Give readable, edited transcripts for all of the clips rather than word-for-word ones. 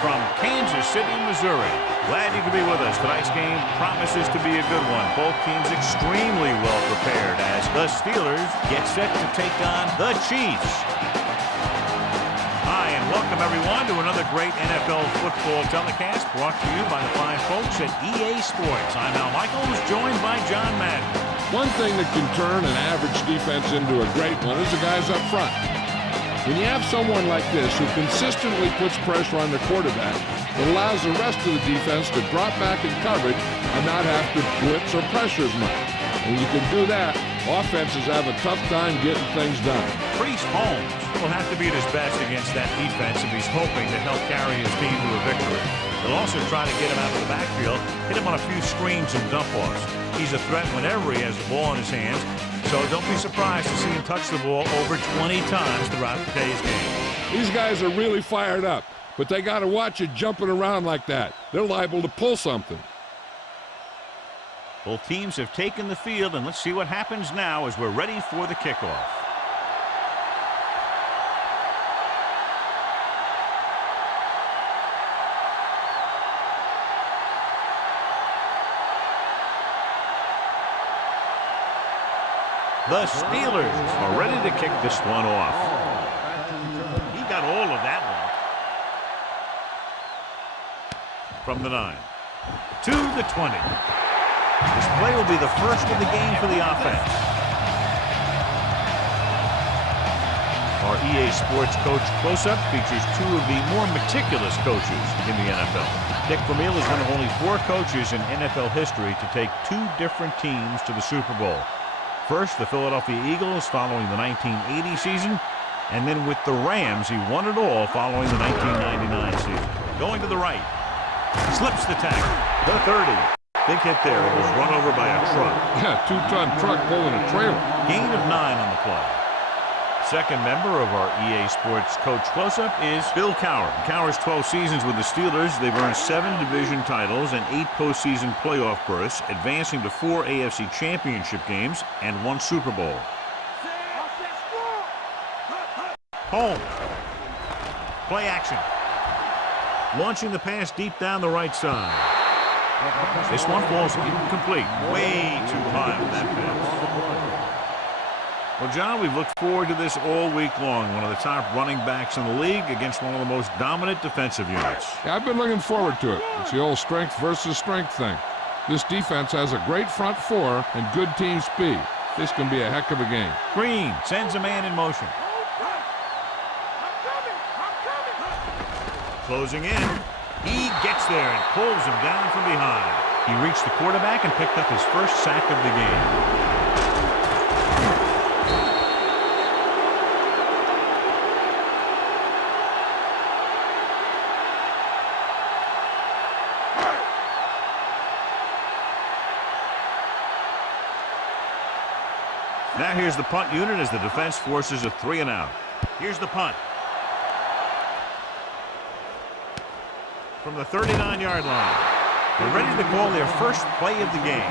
from Kansas City, Missouri. Glad you could be with us. Tonight's game promises to be a good one. Both teams extremely well prepared as the Steelers get set to take on the Chiefs. Hi, and welcome everyone to another great NFL football telecast brought to you by the fine folks at EA Sports. I'm Al Michaels, joined by John Madden. One thing that can turn an average defense into a great one is the guys up front. When you have someone like this who consistently puts pressure on the quarterback, it allows the rest of the defense to drop back in coverage and not have to blitz or pressure as much. When you can do that, offenses have a tough time getting things done. Priest Holmes will have to be at his best against that defense if he's hoping to help carry his team to a victory. They'll also try to get him out of the backfield, hit him on a few screens and dump-offs. He's a threat whenever he has the ball in his hands, so don't be surprised to see him touch the ball over 20 times throughout today's game. These guys are really fired up, but they got to watch it jumping around like that. They're liable to pull something. Both teams have taken the field, and let's see what happens now as we're ready for the kickoff. The Steelers are ready to kick this one off. He got all of that one. From the 9 to the 20. This play will be the first of the game for the offense. Our EA Sports Coach Close-Up features two of the more meticulous coaches in the NFL. Dick Vermeil is one of only 4 coaches in NFL history to take 2 different teams to the Super Bowl. First, the Philadelphia Eagles following the 1980 season, and then with the Rams, he won it all following the 1999 season. Going to the right, slips the tackle, the 30. Big hit there. It was run over by a truck. Yeah, 2-ton truck pulling a trailer. Gain of 9 on the play. Second member of our EA Sports Coach Close-Up is Bill Cowher. Cowher's 12 seasons with the Steelers, they've earned 7 division titles and 8 postseason playoff berths, advancing to 4 AFC championship games and 1 Super Bowl. Holmes. Play action. Launching the pass deep down the right side. This one falls incomplete. Way too high with that pass. Well, John, we've looked forward to this all week long. One of the top running backs in the league against one of the most dominant defensive units. Yeah, I've been looking forward to it. It's the old strength versus strength thing. This defense has a great front 4 and good team speed. This can be a heck of a game. Green sends a man in motion. Closing in. He gets there and pulls him down from behind. He reached the quarterback and picked up his first sack of the game. Now here's the punt unit as the defense forces a 3-and-out. Here's the punt. From the 39-yard line. They're ready to call their first play of the game.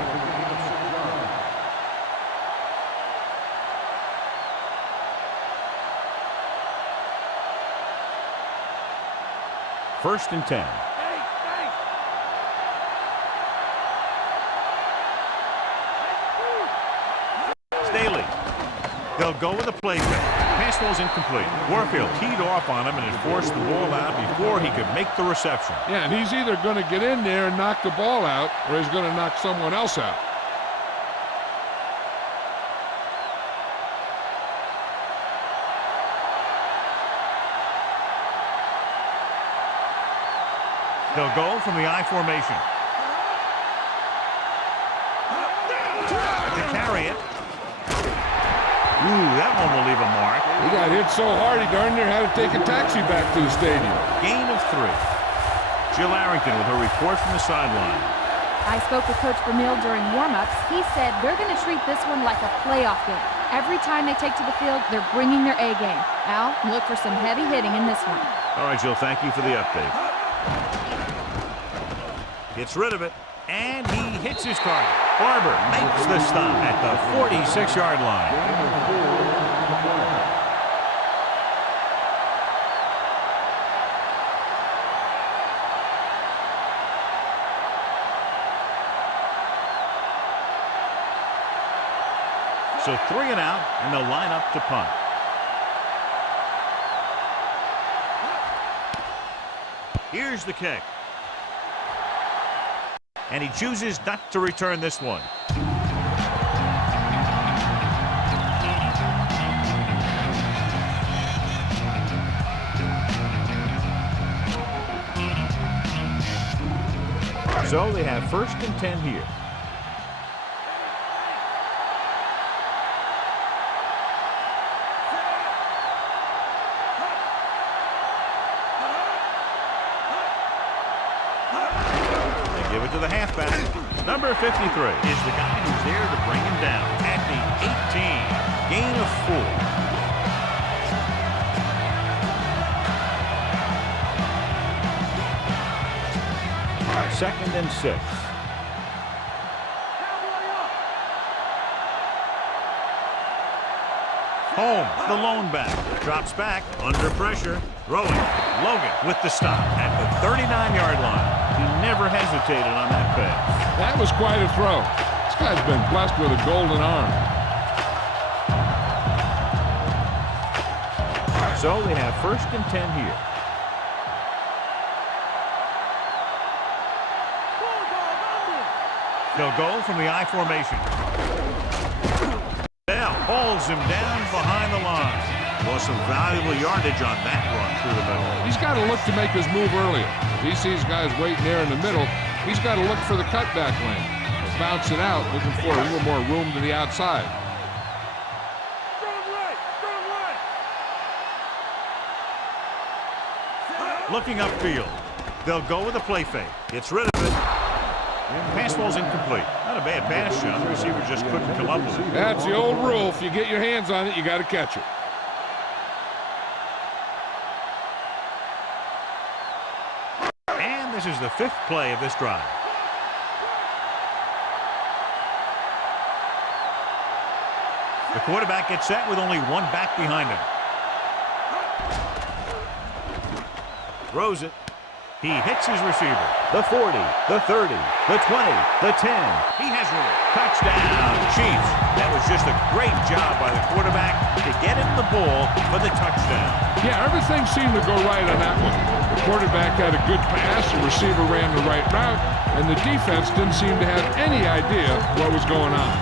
First and 10. They'll go with a play fake. Pass ball's incomplete. Warfield teed off on him and had forced the ball out before he could make the reception. Yeah, and he's either going to get in there and knock the ball out, or he's going to knock someone else out. They'll go from the I formation. To carry it. Ooh, that one will leave a mark. He got hit so hard he darn near had to take a taxi back to the stadium. Gain of 3. Jill Arrington with her report from the sideline. I spoke with Coach Vermeil during warm-ups. He said they're going to treat this one like a playoff game. Every time they take to the field, they're bringing their A game. Al, look for some heavy hitting in this one. All right, Jill, thank you for the update. Gets rid of it, and he hits his target. Barber makes the stop at the 46-yard line. So 3 and out, and they'll line up to punt. Here's the kick. And he chooses not to return this one. So they have 1st and 10 here. They give it to the halfback. Number 53 is the guy who's there to bring him down at the 18. Gain of 4. 2nd and 6. Home, the lone back, drops back, under pressure, throwing. Logan with the stop at the 39-yard line. He never hesitated on that pass. That was quite a throw. This guy's been blessed with a golden arm. So they have 1st and 10 here. They'll go from the I formation. Bell holds him down behind the line. Well, some valuable yardage on that run through the middle. He's got to look to make his move earlier. If he sees guys waiting there in the middle, he's got to look for the cutback lane. Or bounce it out, looking for a little more room to the outside. Looking upfield. They'll go with a play fake. Gets rid of it. And pass ball's incomplete. Not a bad pass, John. The receiver just couldn't come up with it. That's the old rule. If you get your hands on it, you got to catch it. And this is the 5th play of this drive. The quarterback gets set with only one back behind him. Throws it. He hits his receiver. The 40, the 30, the 20, the 10. He has room. Touchdown, Chiefs. That was just a great job by the quarterback to get him the ball for the touchdown. Yeah, everything seemed to go right on that one. The quarterback had a good pass, the receiver ran the right route, and the defense didn't seem to have any idea what was going on.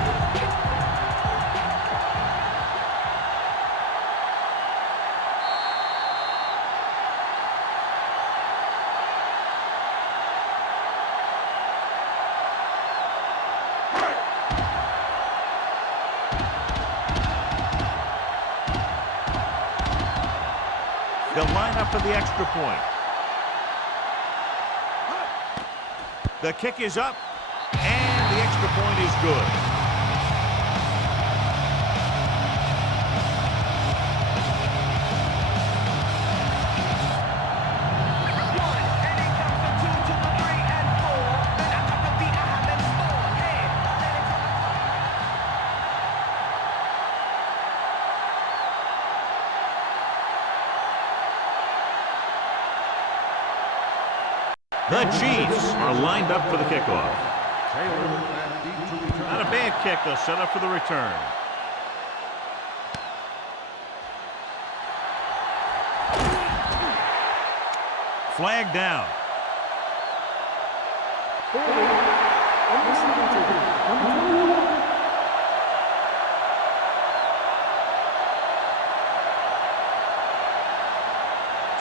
They'll line up for the extra point. The kick is up, and the extra point is good. The Chiefs are lined up for the kickoff. Not a bad kick. They'll set up for the return. Flag down.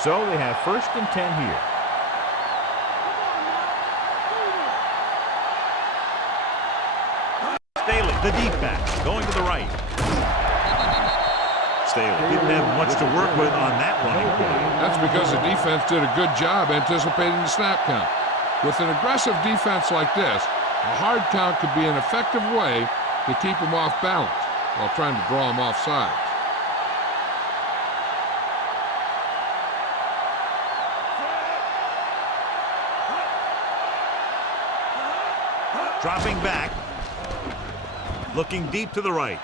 So they have 1st and 10 here. The deep back, going to the right. Staley didn't have much to work with on that running play. That's because the defense did a good job anticipating the snap count. With an aggressive defense like this, a hard count could be an effective way to keep them off balance while trying to draw them off sides. Dropping back. Looking deep to the right.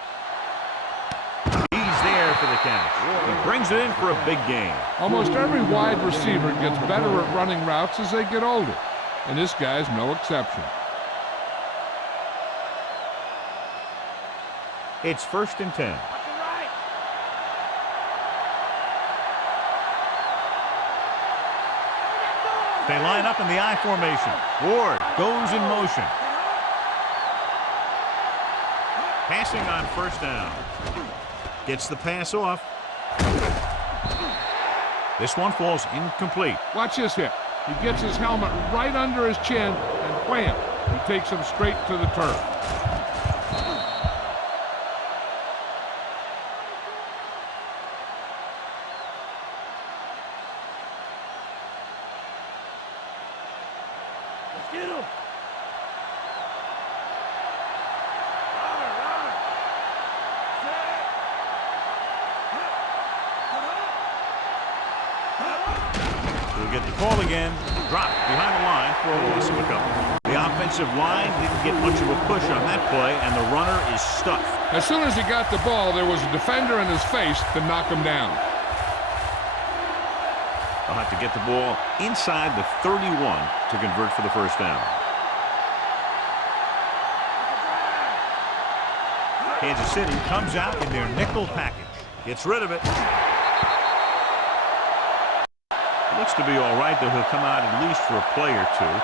He's there for the catch. He brings it in for a big gain. Almost every wide receiver gets better at running routes as they get older, and this guy's no exception. It's 1st and 10. They line up in the I formation. Ward goes in motion. Passing on 1st down. Gets the pass off. This one falls incomplete. Watch this hit. He gets his helmet right under his chin, and wham, he takes him straight to the turf. Get him! We'll get the call again. Dropped behind the line for a loss of a couple. The offensive line didn't get much of a push on that play, and the runner is stuffed. As soon as he got the ball, there was a defender in his face to knock him down. They'll have to get the ball inside the 31 to convert for the 1st down. Kansas City comes out in their nickel package. Gets rid of it. Looks to be all right, though he'll come out at least for a play or two.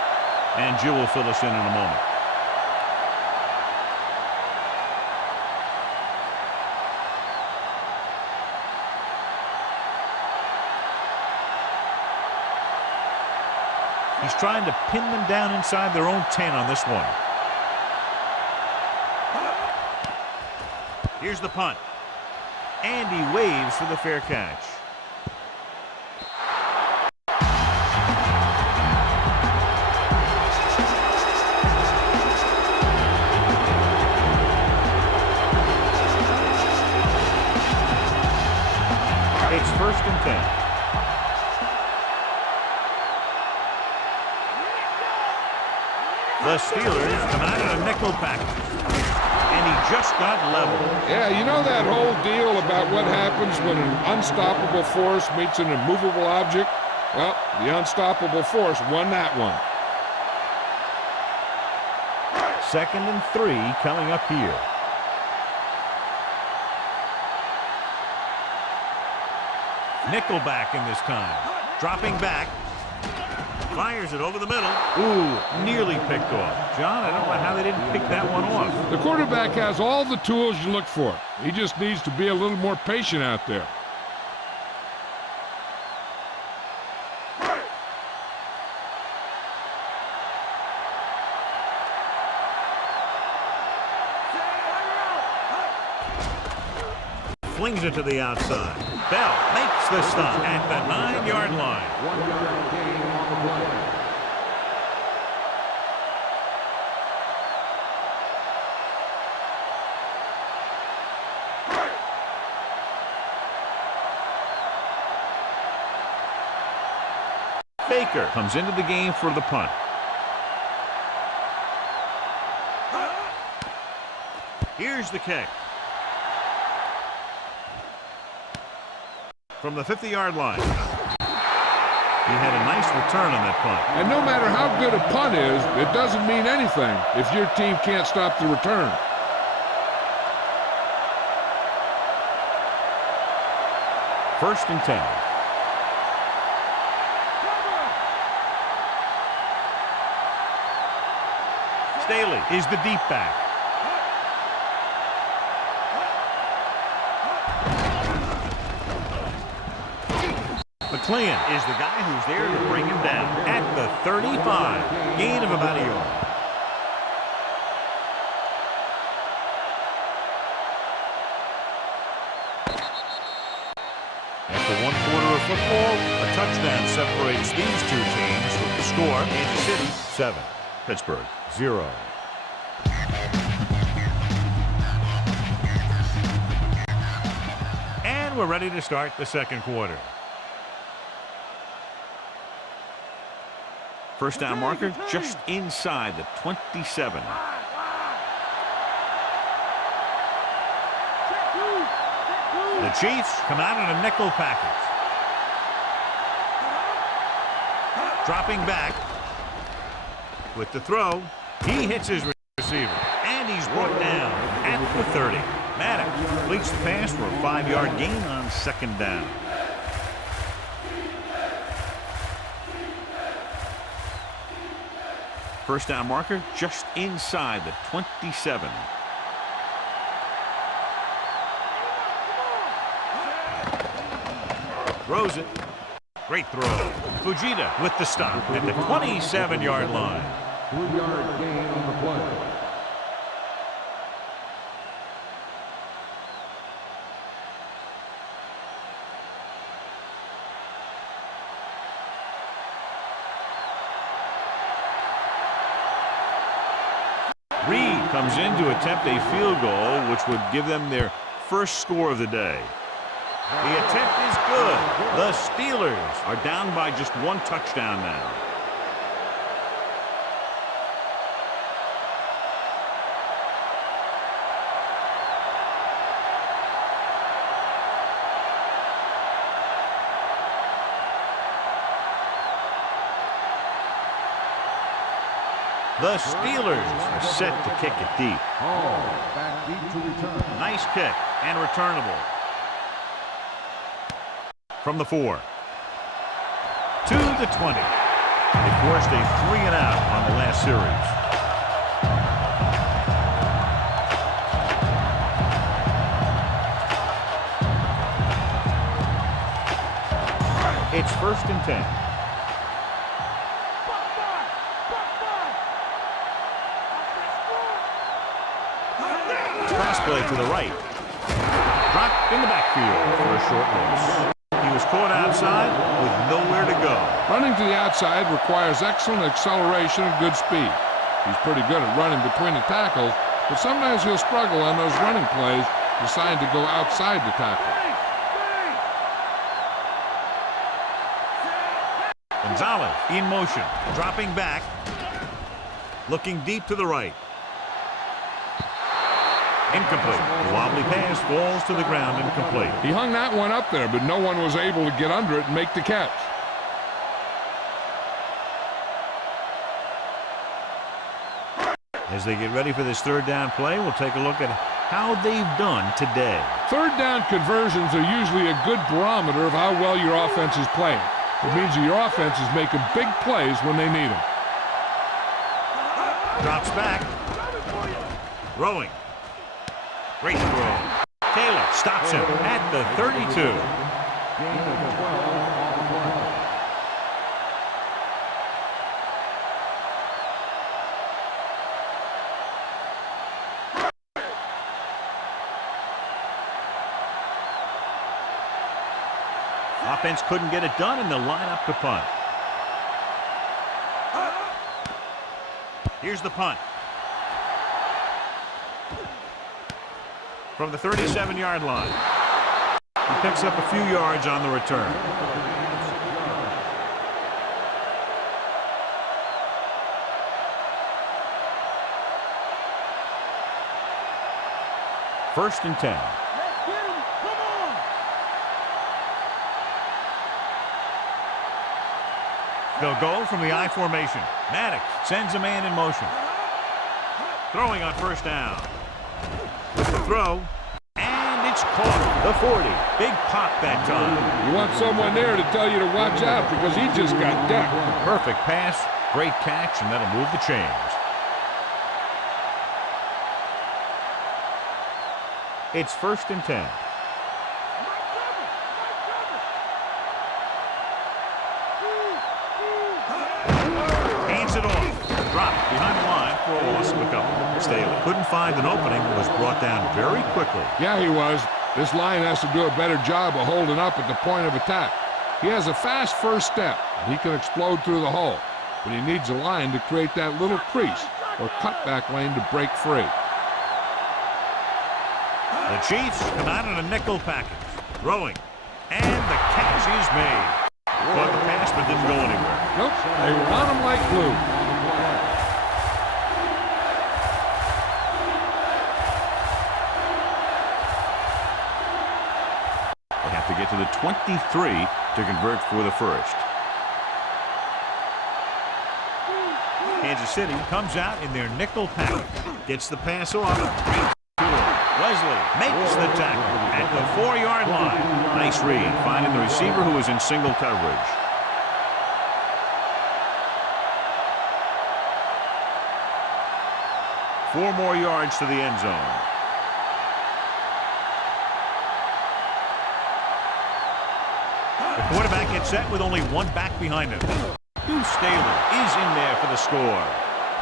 And Jill will fill us in a moment. He's trying to pin them down inside their own 10 on this one. Here's the punt. And he waves for the fair catch. It's 1st and 10. The Steelers come out in a nickel package. And he just got leveled. Yeah, you know that whole deal about what happens when an unstoppable force meets an immovable object? Well, the unstoppable force won that one. 2nd and 3 coming up here. Nickelback in this time. Dropping back. Fires it over the middle. Ooh, nearly picked off. John, I don't know how they didn't pick that one off. The quarterback has all the tools you look for. He just needs to be a little more patient out there. Flings it to the outside. Bell makes the stop at the 9-yard line. 1-yard gain on the play. Baker comes into the game for the punt. Here's the kick. From the 50-yard line. He had a nice return on that punt. And no matter how good a punt is, it doesn't mean anything if your team can't stop the return. First and 10. Staley is the deep back. McLean is the guy who's there to bring him down at the 35. Gain of about a yard. After 1 quarter of football, a touchdown separates these two teams with the score. Kansas City 7, Pittsburgh 0. And we're ready to start the second quarter. First down marker just inside the 27. The Chiefs come out in a nickel package. Dropping back with the throw. He hits his receiver, and he's brought down at the 30. Madden completes the pass for a 5-yard gain on second down. First down marker just inside the 27. Throws it. Great throw. Fujita with the stop at the 27-yard line. 3-yard gain on the play. Reed comes in to attempt a field goal, which would give them their first score of the day. The attempt is good. The Steelers are down by just 1 touchdown now. The Steelers are set to kick it deep. Back deep to return. Nice kick and returnable. From the 4 to the 20. They forced a 3-and-out on the last series. It's 1st and 10. Cross play to the right. Dropped in the backfield for a short loss. He was caught outside with nowhere to go. Running to the outside requires excellent acceleration and good speed. He's pretty good at running between the tackles, but sometimes he'll struggle on those running plays, deciding to go outside the tackle. Gonzalez in motion, dropping back, looking deep to the right. Incomplete. The wobbly pass falls to the ground incomplete. He hung that one up there, but no one was able to get under it and make the catch. As they get ready for this 3rd down play, we'll take a look at how they've done today. 3rd down conversions are usually a good barometer of how well your offense is playing. It means that your offense is making big plays when they need them. Drops back. Throwing. Great throw. Taylor stops him at the 32. Gain of 12 on the play. Offense couldn't get it done, and they'll line up to punt. Here's the punt. From the 37-yard line. He picks up a few yards on the return. First and 10. They'll go from the I formation. Maddox sends a man in motion. Throwing on 1st down. With the throw, and it's caught. The 40. Big pop that time. You want someone there to tell you to watch out because he just got decked. Perfect pass, great catch, and that'll move the chains. It's 1st and 10. Hands it off. Dropped behind the line for a loss of a couple. Staley couldn't find an opening and was brought down very quickly. Yeah, he was. This line has to do a better job of holding up at the point of attack. He has a fast first step. He can explode through the hole, but he needs a line to create that little crease or cutback lane to break free. The Chiefs come out in a nickel package. Throwing. And the catch is made. Caught the pass but didn't go anywhere. Nope, they run him like glue. They have to get to the 23 to convert for the first. Kansas City comes out in their nickel package. Gets the pass off. Wesley Makes the tackle at the 4-yard line. Nice read, finding the receiver who is in single coverage. Four more yards to the end zone. The quarterback gets set with only one back behind him. Deuce Staley is in there for the score.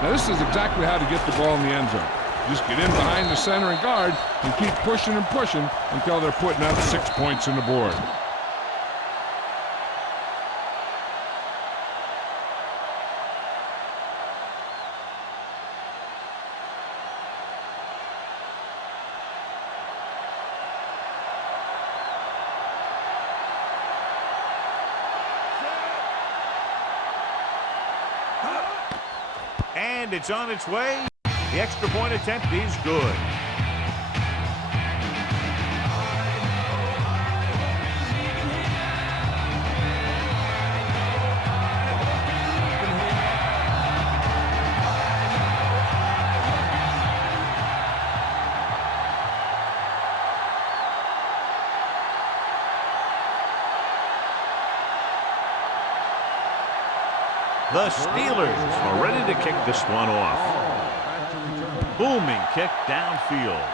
Now this is exactly how to get the ball in the end zone. Just get in behind the center and guard and keep pushing and pushing until they're putting up 6 points on the board. And it's on its way. The extra point attempt is good. The Steelers are ready to kick this one off. Booming kick downfield.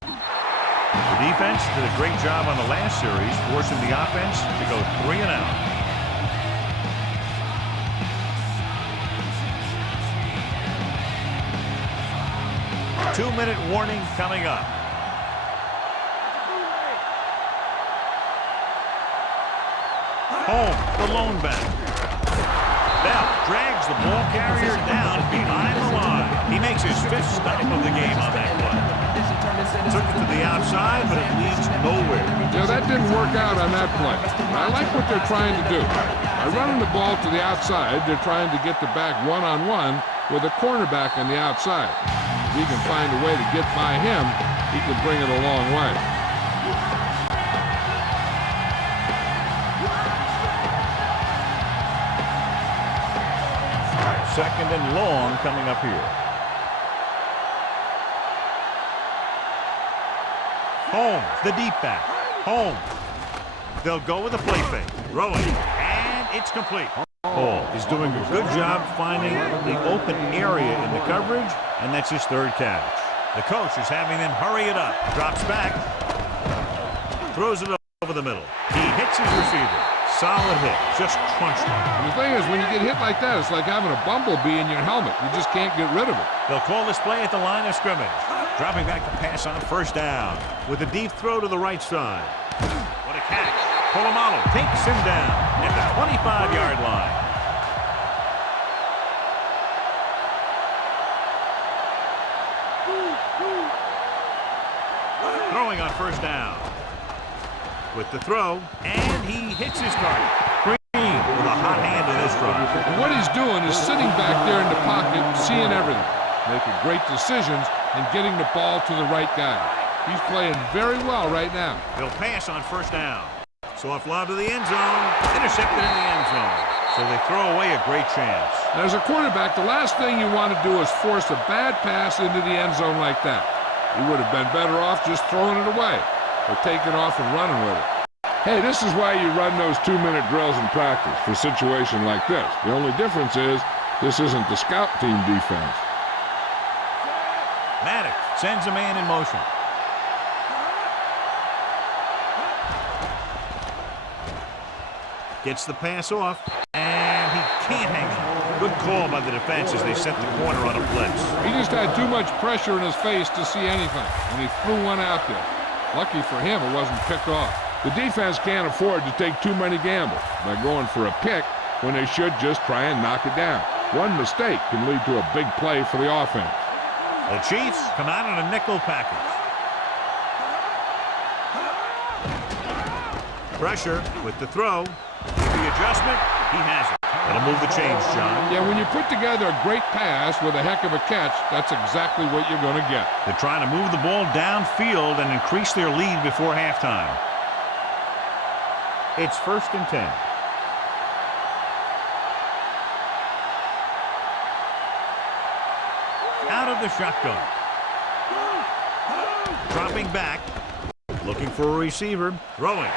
The defense did a great job on the last series, forcing the offense to go 3 and out. Two-minute warning coming up. Home, the lone back. Bell drags the ball carrier down behind the line. He makes his 5th stop of the game on that play. Took it to the outside, but it leads nowhere. Yeah, that didn't work out on that play. I like what they're trying to do. By running the ball to the outside, they're trying to get the back one-on-one with a cornerback on the outside. If he can find a way to get by him, he can bring it a long way. Second and long coming up here. Home, the deep back. Home. They'll go with a play fake. Throwing, and it's complete. Hall is doing a good job finding the open area in the coverage, and that's his 3rd catch. The coach is having them hurry it up. Drops back. Throws it over the middle. He hits his receiver. Solid hit. Just crunched him. And the thing is, when you get hit like that, it's like having a bumblebee in your helmet. You just can't get rid of it. They'll call this play at the line of scrimmage. Dropping back to pass on 1st down with a deep throw to the right side. What a catch. Polamalu takes him down at the 25-yard line. Throwing on 1st down. With the throw, and he hits his target. Green with a hot hand in this drive. And what he's doing is sitting back there in the pocket, seeing everything, making great decisions, and getting the ball to the right guy. He's playing very well right now. They'll pass on 1st down. Soft lob to the end zone. Intercepted in the end zone. So they throw away a great chance. And as a quarterback, the last thing you want to do is force a bad pass into the end zone like that. You would have been better off just throwing it away or taking off and running with it. Hey, this is why you run those 2-minute drills in practice for a situation like this. The only difference is this isn't the scout team defense. Maddox sends a man in motion. Gets the pass off, and he can't hang on. Good call by the defense as they set the corner on a blitz. He just had too much pressure in his face to see anything, and he threw one out there. Lucky for him, it wasn't picked off. The defense can't afford to take too many gambles by going for a pick when they should just try and knock it down. One mistake can lead to a big play for the offense. The Chiefs come out in a nickel package. Pressure with the throw. The adjustment, he has it. That'll move the chains, John. Yeah, when you put together a great pass with a heck of a catch, that's exactly what you're going to get. They're trying to move the ball downfield and increase their lead before halftime. It's 1st and 10. Out of the shotgun. Dropping back. Looking for a receiver. Throwing.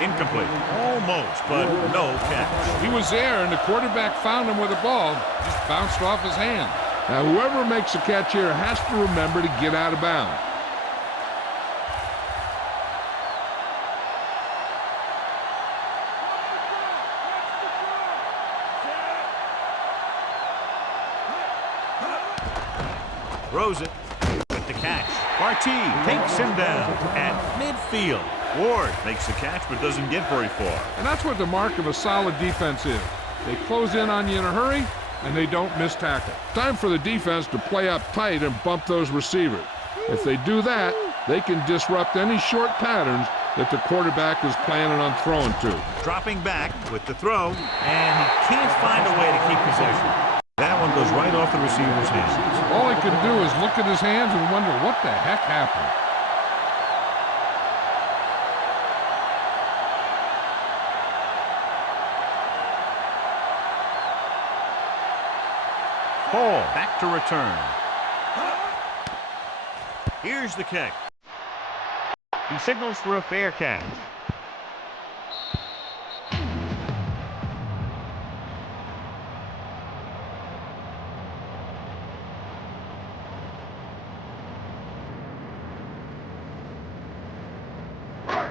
Incomplete. Almost, but no catch. He was there, and the quarterback found him with the ball. Just bounced off his hand. Now, whoever makes the catch here has to remember to get out of bounds. Throws it with the catch. Barty takes him down at midfield. Ward makes the catch but doesn't get very far. And that's what the mark of a solid defense is. They close in on you in a hurry, and they don't miss tackle. Time for the defense to play up tight and bump those receivers. If they do that, they can disrupt any short patterns that the quarterback is planning on throwing to. Dropping back with the throw, and he can't find a way to keep possession. That one goes right off the receiver's hands. All he can do is look at his hands and wonder what the heck happened. Ball back to return. Here's the kick. He signals for a fair catch.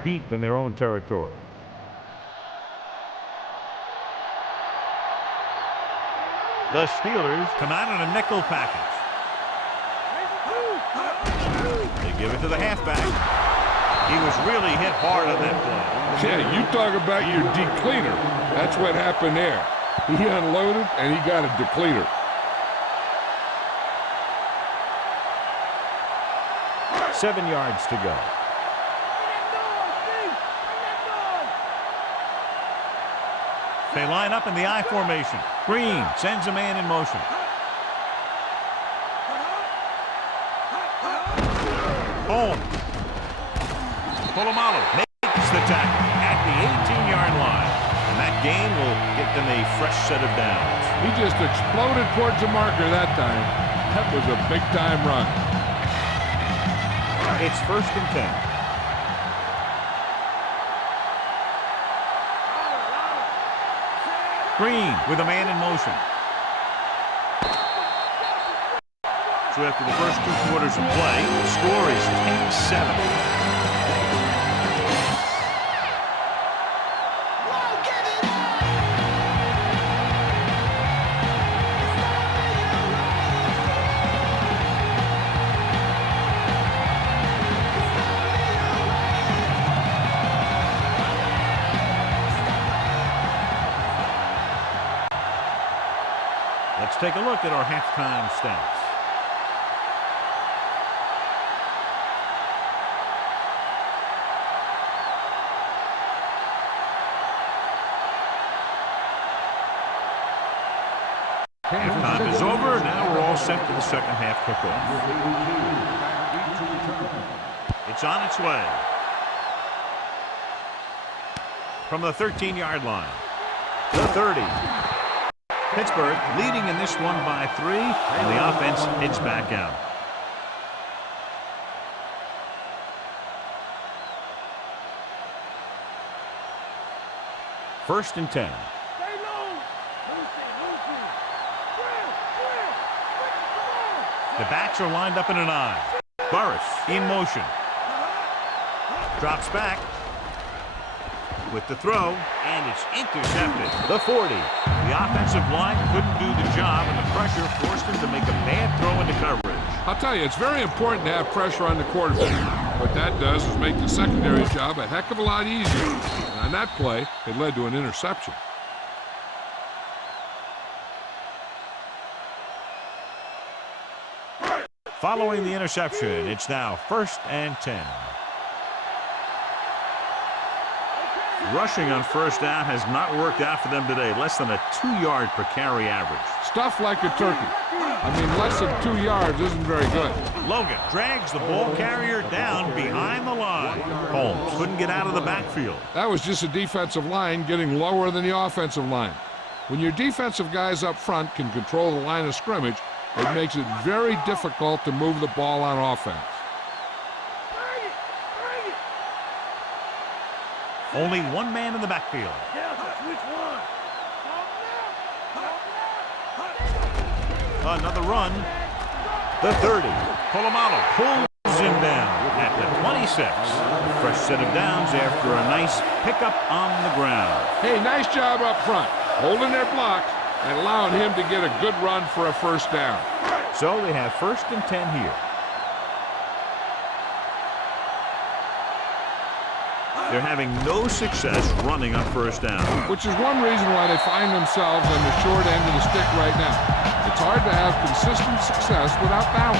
Deep in their own territory. The Steelers come out in a nickel package. They give it to the halfback. He was really hit hard on that play. Yeah, you talk about your depleter. That's what happened there. He unloaded, and he got a depleter. Seven yards to go. They line up in the I formation. Green sends a man in motion. Holmes. Polamalu makes the tackle at the 18-yard line. And that gain will get them a fresh set of downs. He just exploded towards the marker that time. That was a big-time run. It's 1st and 10. Green with a man in motion. So after the first 2 quarters of play, the score is 10-7. Let's take a look at our halftime stats. Halftime is over. Now we're all set for the second half kickoff. It's on its way. From the 13-yard line. The 30. Pittsburgh leading in this one by 3, and the offense heads back out. First and 10. The backs are lined up in an I. Burris in motion. Drops back with the throw, and it's intercepted. The 40. The offensive line couldn't do the job, and the pressure forced him to make a bad throw into coverage. I'll tell you, it's very important to have pressure on the quarterback. What that does is make the secondary job a heck of a lot easier. And on that play, it led to an interception. Following the interception, it's now 1st and 10. Rushing on first down has not worked out for them today. Less than a 2-yard per carry average. Stuff like a turkey. I mean, less than 2 yards isn't very good. Logan drags the ball carrier down behind the line. Holmes couldn't get out of the backfield. That was just a defensive line getting lower than the offensive line. When your defensive guys up front can control the line of scrimmage, It makes it very difficult to move the ball on offense. Only one man in the backfield. Another run. The 30. Polamalu pulls him down at the 26. Fresh set of downs after a nice pickup on the ground. Hey, nice job up front, holding their block and allowing him to get a good run for a first down. So they have 1st and 10 here. They're having no success running on 1st down. Which is one reason why they find themselves on the short end of the stick right now. It's hard to have consistent success without balance.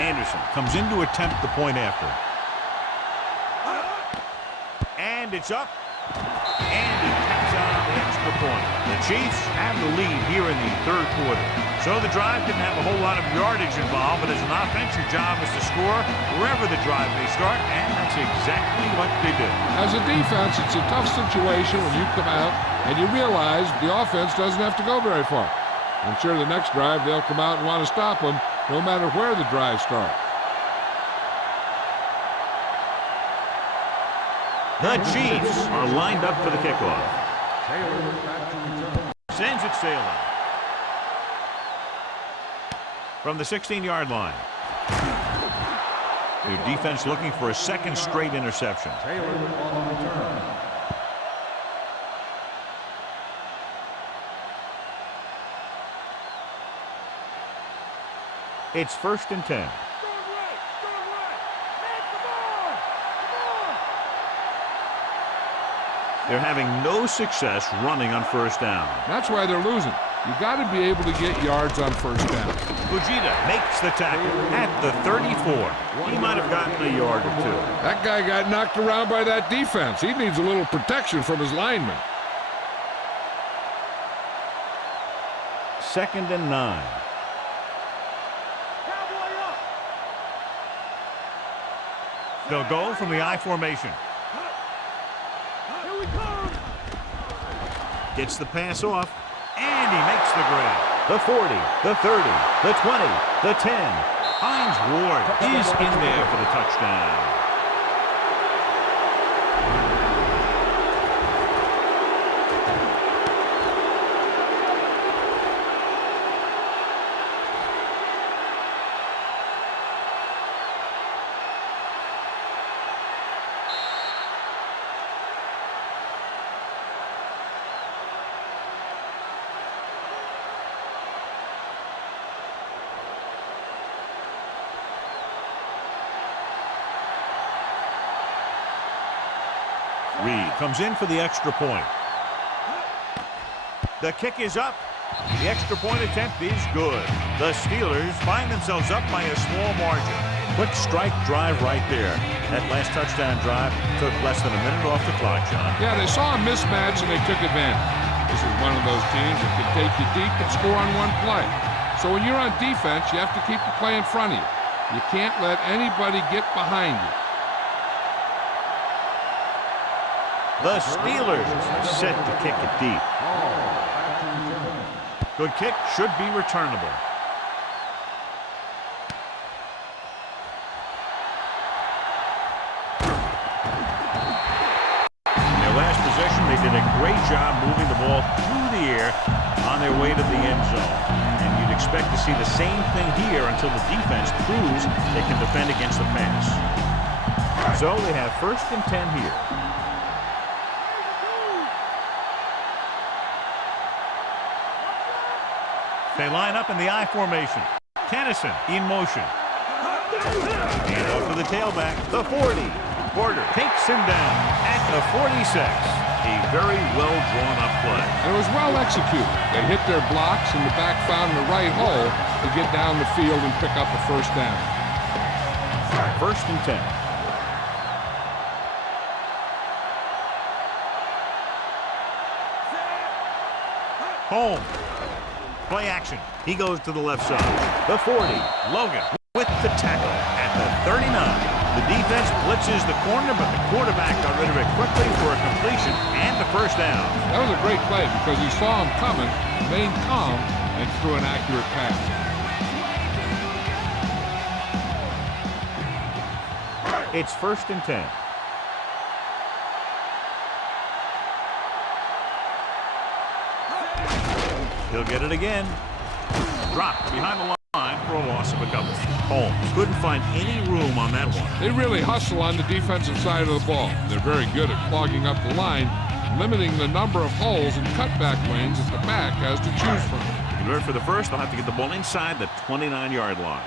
Anderson comes in to attempt the point after. And it's up. And he tacks on the extra point. The Chiefs have the lead here in the 3rd quarter. So the drive didn't have a whole lot of yardage involved, but as an offense, your job is to score wherever the drive may start, and that's exactly what they did. As a defense, it's a tough situation when you come out and you realize the offense doesn't have to go very far. I'm sure the next drive they'll come out and want to stop them, no matter where the drive starts. The Chiefs are lined up for the kickoff. Sends it sailing. From the 16-yard line. Their defense looking for a 2nd straight interception. It's 1st and 10. They're having no success running on 1st down. That's why they're losing. You got to be able to get yards on 1st down. Fujita makes the tackle at the 34. He might have gotten a yard or 2. That guy got knocked around by that defense. He needs a little protection from his linemen. 2nd and 9. They'll go from the I formation. Gets the pass off, and he makes the grab. The 40, the 30, the 20, the 10. Hines Ward is in there for the touchdown. Reed comes in for the extra point. The kick is up. The extra point attempt is good. The Steelers find themselves up by a small margin. Quick strike drive right there. That last touchdown drive took less than a minute off the clock, John. Yeah, they saw a mismatch and they took advantage. This is one of those teams that can take you deep and score on one play. So when you're on defense, you have to keep the play in front of you. You can't let anybody get behind you. The Steelers set to kick it deep. Good kick, should be returnable. In their last possession, they did a great job moving the ball through the air on their way to the end zone. And you'd expect to see the same thing here until the defense proves they can defend against the pass. So they have 1st and 10 here. They line up in the I formation. Tennyson in motion. And out for the tailback, the 40. Porter takes him down at the 46. A very well-drawn-up play. And it was well executed. They hit their blocks and the back found the right hole to get down the field and pick up a 1st down. 1st and 10. Home. Play action. He goes to the left side. The 40. Logan with the tackle at the 39. The defense blitzes the corner, but the quarterback got rid of it quickly for a completion and the first down. That was a great play because he saw him coming, remained calm, and threw an accurate pass. It's 1st and 10. He'll get it again. Dropped behind the line for a loss of a couple. Holmes couldn't find any room on that one. They really hustle on the defensive side of the ball. They're very good at clogging up the line, limiting the number of holes and cutback lanes that the back has to choose from. To convert for the first, they'll have to get the ball inside the 29-yard line.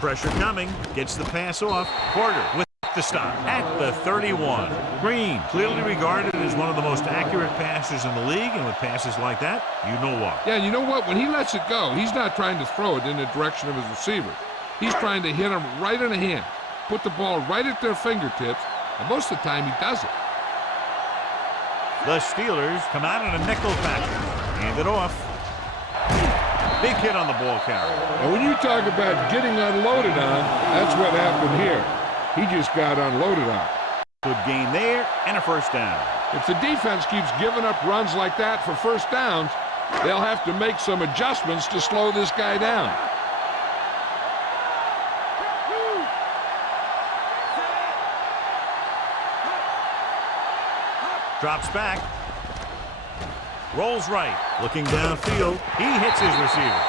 Pressure coming. Gets the pass off. Porter with the stop at the 31. Green, clearly regarded as one of the most accurate passers in the league, and with passes like that, you know why. Yeah, you know what? When he lets it go, he's not trying to throw it in the direction of his receiver. He's trying to hit him right in the hand, put the ball right at their fingertips, and most of the time he does it. The Steelers come out in a nickel package. Hand it off. Big hit on the ball carrier. And when you talk about getting unloaded on, that's what happened here. He just got unloaded on. Good gain there and a first down. If the defense keeps giving up runs like that for first downs, they'll have to make some adjustments to slow this guy down. Drops back. Rolls right. Looking downfield. He hits his receiver.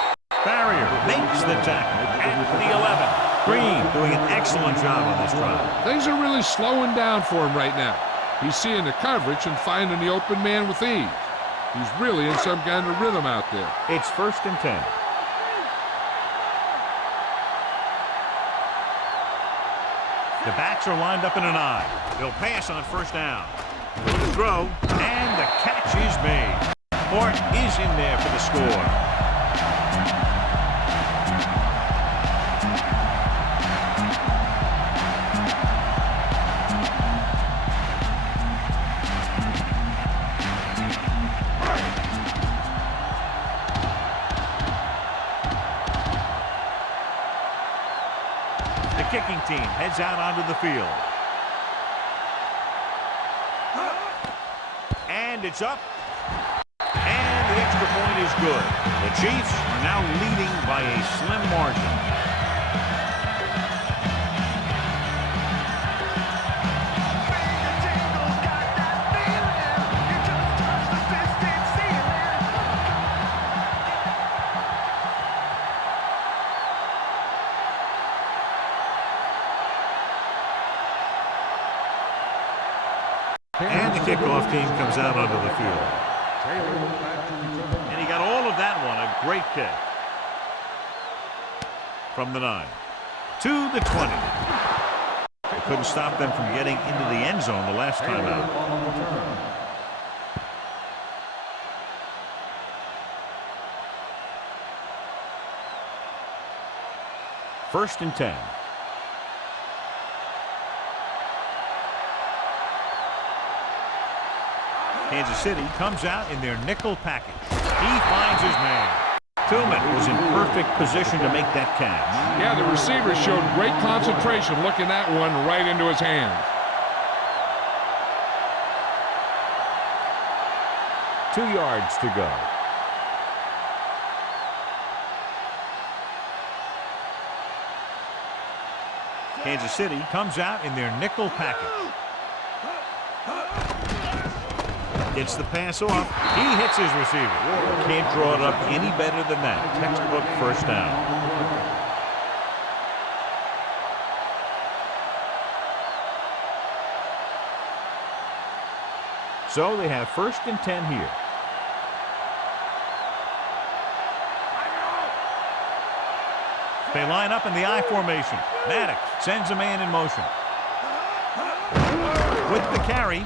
Farrier makes the tackle at the 11. Green doing an excellent job on this drive. Things are really slowing down for him right now. He's seeing the coverage and finding the open man with ease. He's really in some kind of rhythm out there. It's 1st and 10. The backs are lined up in an eye. They'll pass on first down. The throw, and the catch is made. Hort is in there for the score. The kicking team heads out onto the field. And it's up. And the extra point is good. The Chiefs are now leading by a slim margin. And the kickoff team comes out onto the field. And he got all of that one. A great kick. From the 9 to the 20. They couldn't stop them from getting into the end zone the last time out. First and 10. Kansas City comes out in their nickel package. He finds his man. Tillman was in perfect position to make that catch. Yeah, the receiver showed great concentration looking that one right into his hands. 2 yards to go. Kansas City comes out in their nickel package. Gets the pass off. He hits his receiver. Can't draw it up any better than that. Textbook first down. So they have 1st and 10 here. They line up in the I formation. Maddox sends a man in motion. With the carry.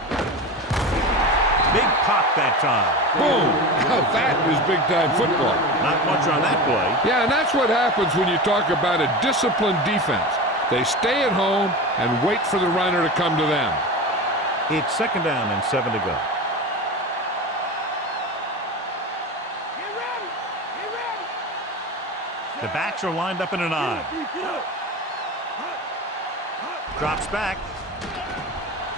Big pop that time. Boom! Now that is big-time football. Not much on that play. Yeah, and that's what happens when you talk about a disciplined defense. They stay at home and wait for the runner to come to them. It's 2nd down and 7 to go. The backs are lined up in an I. Drops back.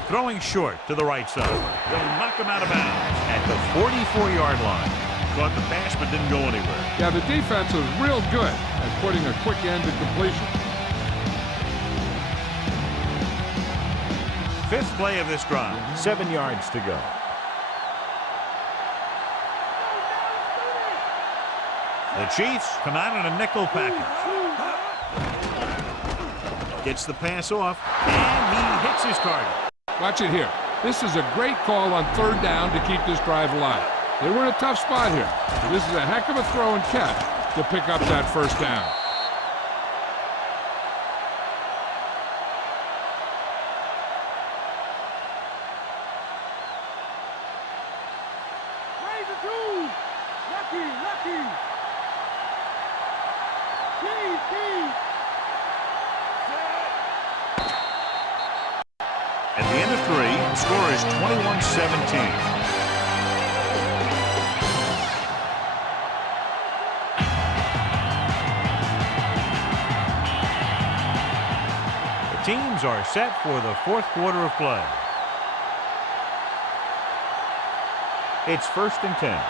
Throwing short to the right side. They'll knock him out of bounds at the 44-yard line. Caught the pass but didn't go anywhere. Yeah, the defense is real good at putting a quick end to completion. 5th play of this drive. 7 yards to go. The Chiefs come out in a nickel package. Gets the pass off, and he hits his target. Watch it here. This is a great call on 3rd down to keep this drive alive. They were in a tough spot here. But this is a heck of a throw and catch to pick up that 1st down. At the end of 3, the score is 21-17. Teams are set for the 4th quarter of play. It's 1st and 10.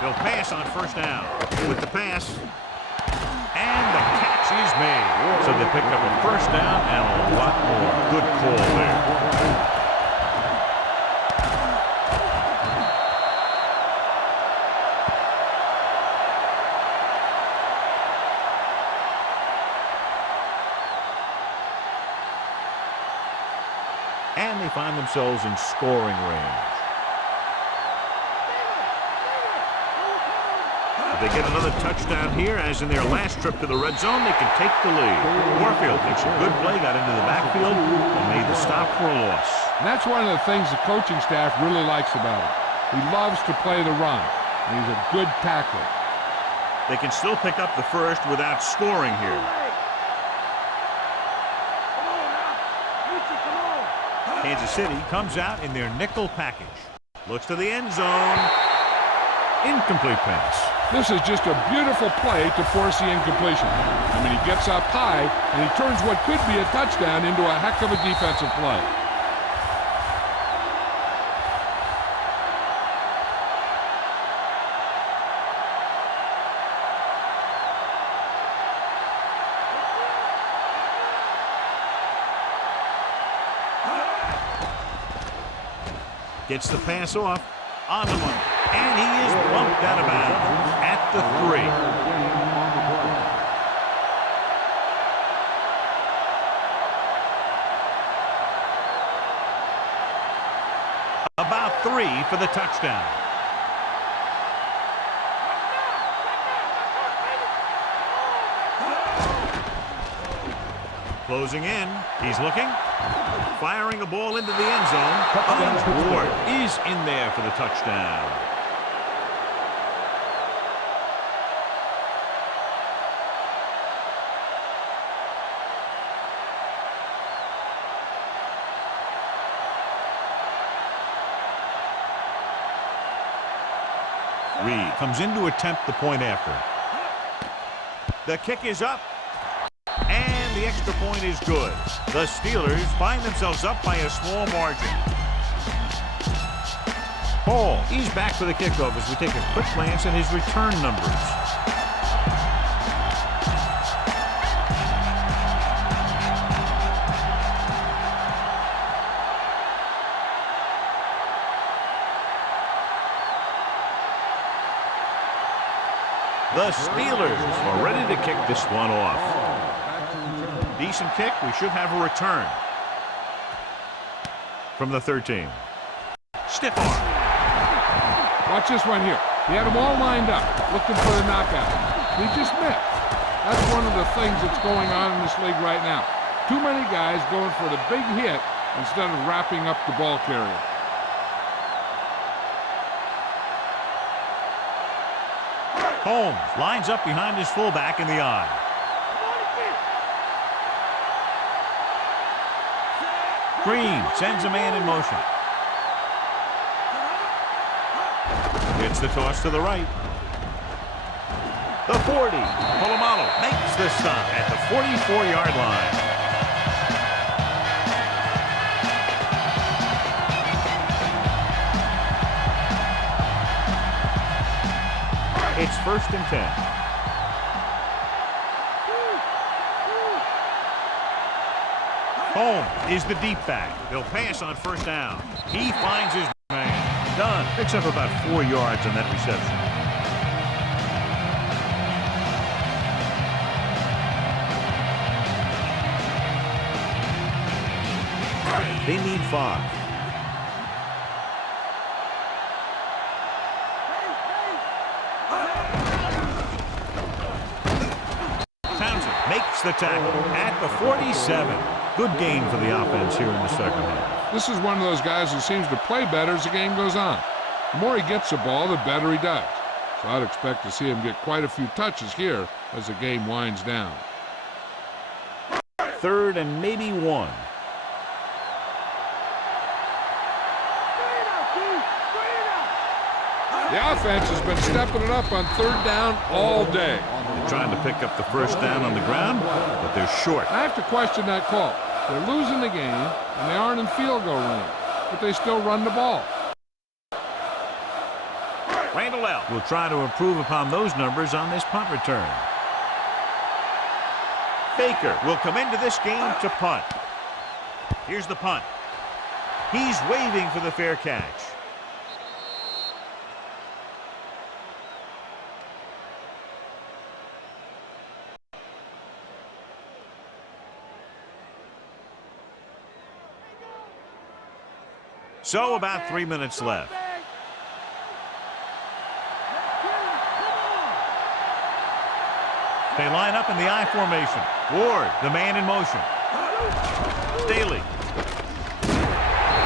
They'll pass on 1st down. With the pass. And the catch is made. So they pick up a 1st down and a lot more. Good call there. And they find themselves in scoring range. If they get another touchdown here, as in their last trip to the red zone, they can take the lead. Warfield makes a good play, got into the backfield, and made the stop for a loss. And that's one of the things the coaching staff really likes about him. He loves to play the run, and he's a good tackler. They can still pick up the 1st without scoring here. Kansas City comes out in their nickel package. Looks to the end zone. Incomplete pass. This is just a beautiful play to force the incompletion. I mean, he gets up high, and he turns what could be a touchdown into a heck of a defensive play. Gets the pass off. On the money. And he is bumped out of bounds at the 3. About 3 for the touchdown. Closing in. He's looking. Firing a ball into the end zone. Ward is in there for the touchdown. Reed comes in to attempt the point after. The kick is up. And the extra point is good. The Steelers find themselves up by a small margin. Hall, he's back for the kickoff as we take a quick glance at his return numbers. The Steelers are ready to kick this one off. Decent kick. We should have a return from the 13. Stiff arm. Watch this one here. He had them all lined up, looking for the knockout. He just missed. That's one of the things that's going on in this league right now. Too many guys going for the big hit instead of wrapping up the ball carrier. Holmes lines up behind his fullback in the I. Green sends a man in motion. Gets the toss to the right. The 40. Polamalu makes the stop at the 44-yard line. It's 1st and 10. Holmes is the deep back. They'll pass on 1st down. He finds his man. Dunn picks up about 4 yards on that reception. They need 5. Makes the tackle at the 47. Good gain for the offense here in the second half. This is one of those guys who seems to play better as the game goes on. The more he gets the ball, the better he does. So I'd expect to see him get quite a few touches here as the game winds down. 3rd and maybe 1. The offense has been stepping it up on 3rd down all day. They're trying to pick up the 1st down on the ground, but they're short. I have to question that call. They're losing the game, and they aren't in field goal range, but they still run the ball. Randall will try to improve upon those numbers on this punt return. Baker will come into this game to punt. Here's the punt. He's waving for the fair catch. So about 3 minutes left. They line up in the I formation. Ward, the man in motion. Staley.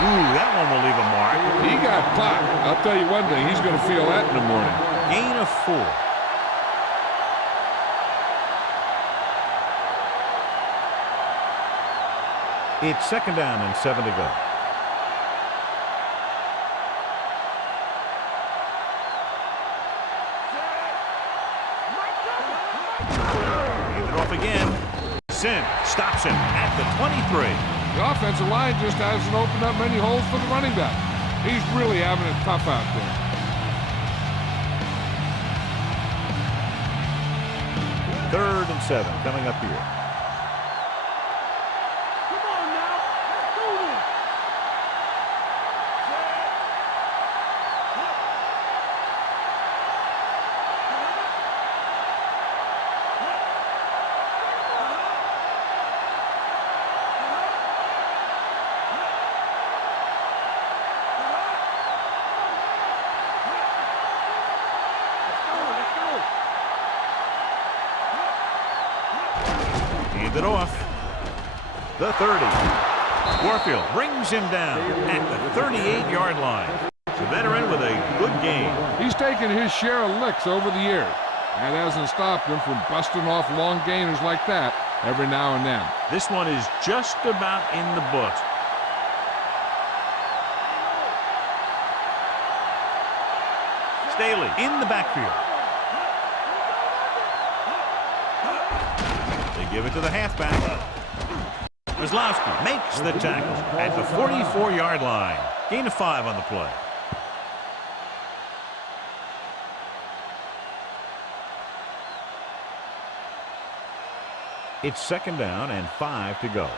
Ooh, that one will leave a mark. He got popped. I'll tell you one thing, he's going to feel that in the morning. Gain of 4. It's 2nd down and 7 to go. Again, Sin stops him at the 23. The offensive line just hasn't opened up many holes for the running back. He's really having it tough out there. 3rd and 7 coming up here. Come on now, let's do this. It off. The 30. Warfield brings him down at the 38-yard line. The veteran with a good game. He's taken his share of licks over the years. That hasn't stopped him from busting off long gainers like that every now and then. This one is just about in the books. Staley in the backfield. Give it to the halfback. Kozlowski makes the tackle at the 44-yard line. Gain of 5 on the play. It's 2nd down and 5 to go.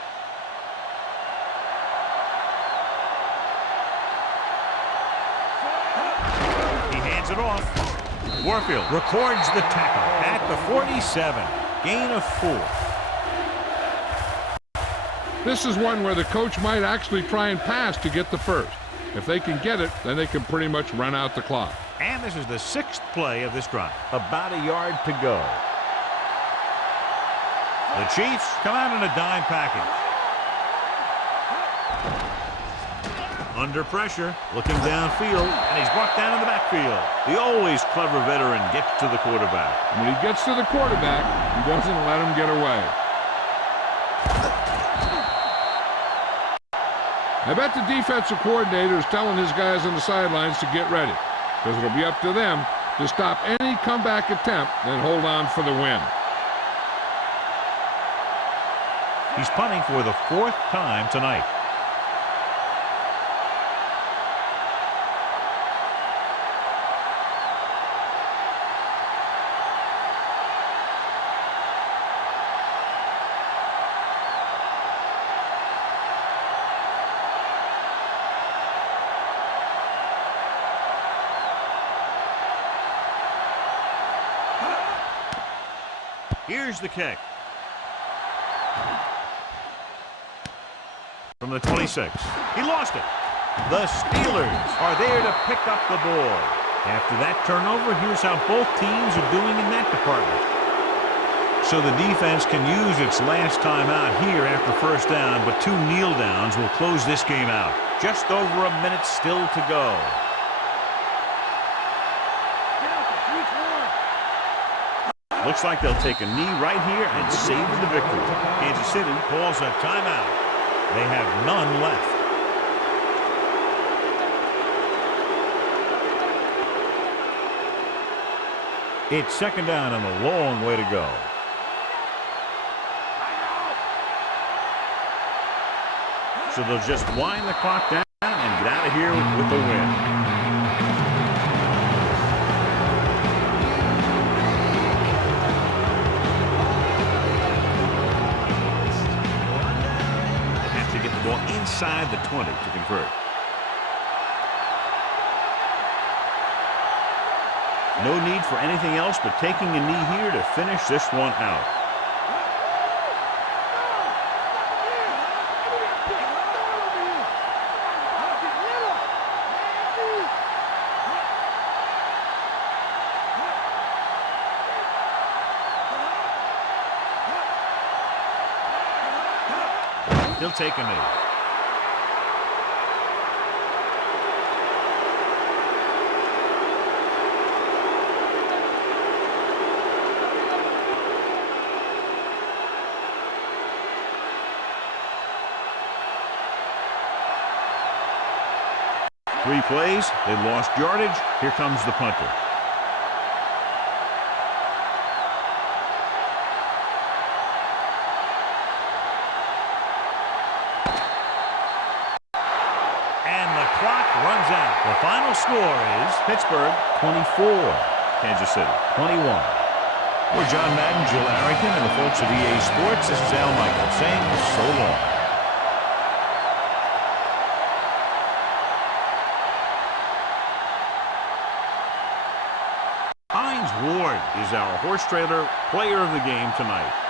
He hands it off. Warfield records the tackle at the 47. Gain of 4. This is one where the coach might actually try and pass to get the first. If they can get it, then they can pretty much run out the clock. And this is the 6th play of this drive. About a yard to go. The Chiefs come out in a dime package. Under pressure, looking downfield, and he's brought down in the backfield. The always clever veteran gets to the quarterback. When he gets to the quarterback, he doesn't let him get away. I bet the defensive coordinator is telling his guys on the sidelines to get ready, because it'll be up to them to stop any comeback attempt and hold on for the win. He's punting for the 4th time tonight. Here's the kick. From the 26. He lost it. The Steelers are there to pick up the ball. After that turnover, here's how both teams are doing in that department. So the defense can use its last time out here after first down, but 2 kneel downs will close this game out. Just over a minute still to go. Looks like they'll take a knee right here and save the victory. Kansas City calls a timeout. They have none left. It's second down and a long way to go. So they'll just wind the clock down and get out of here with the win. Inside the 20 to convert. No need for anything else but taking a knee here to finish this one out. He'll take a knee. Three plays, they lost yardage. Here comes the punter. And the clock runs out. The final score is Pittsburgh 24, Kansas City 21. We're John Madden, Jill Arrington, and the folks at EA Sports. This is Al Michaels saying so long. Ward is our horse trailer player of the game tonight.